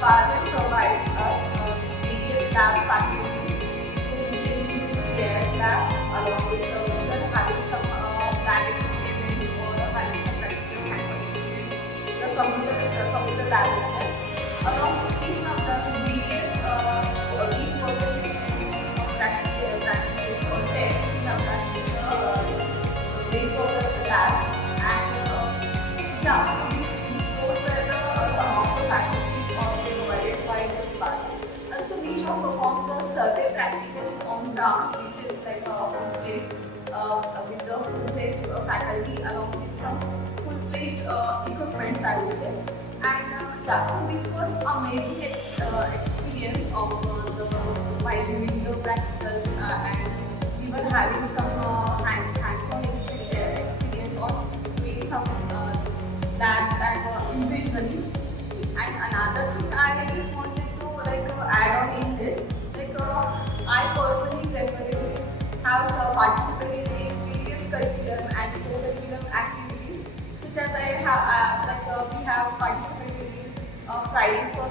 department provides us various lab facilities. So we can use JS lab along with even having some lab experiments or having some practical hands-on experience. The computer lab itself. Along with these, we have done various practices or tests. We have done the wastewater lab and yeah, so those were some of the facilities provided by the department. And so we have performed the survey practicals on ground, which is like full-fledged with the full-fledged faculty along with some full-fledged equipments, I would say. And yeah, so this was amazing experience of while doing the practicals and we were having some hands-on experience on doing some labs and individually. And another thing I just wanted to add on in this, I personally preferably have participated in various curriculum and co-curriculum activities, such as we have participated in Fridays for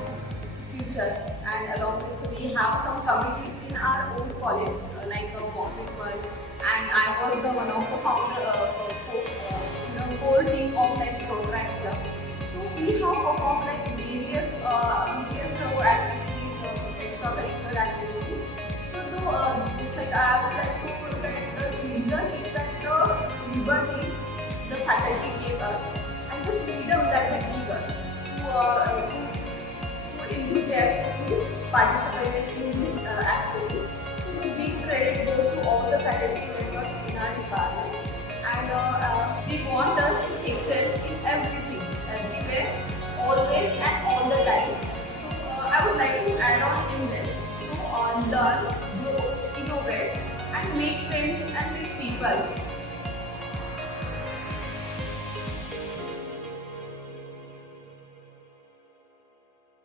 Future, and along with we have some committees in our own college like Walking World, and I was the one of the founder in the core team of that program club. So we have performed various activities, extracurricular activities. So I would like to put that the reason is that the liberty the faculty gave us and the freedom that they give us to enthusiastically participate in this activity. So the big credit goes to all the faculty members in our department, and they want us to excel in everything, everywhere, always and all the time. So I would like to add on in this to learn, grow, innovate, and make friends and meet people.